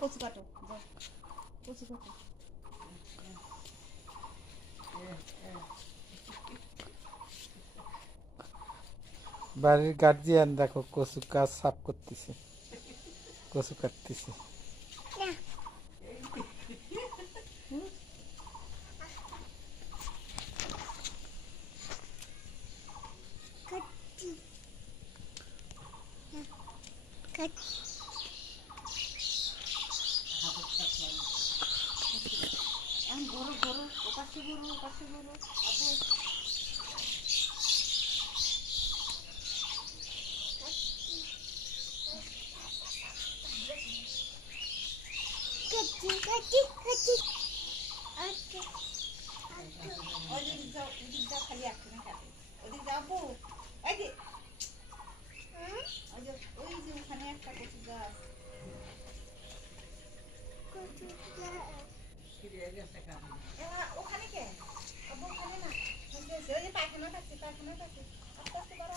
কচু কাটো, যাও কচু কাটো। বাড়ির গার্জিয়ান দেখো কচু গাছ সাফ করতেছে, কচু কাটতেছে। এখন ঘোরো ঘোরো, ওপাশে ঘোরো, ওপাশে ঘোরো। আবু ওদিক যাও, ওদিক যাও, খালি একখানে কাটে। ওদিক যাও আবু, এই যে ওই যে ওখানে একটা কচু গাছ। ওখানে কে আবু, ওখানে না, ওই যে পায়খানা কাছে, পায়খানা কাছে। আস্তে আস্তে করো,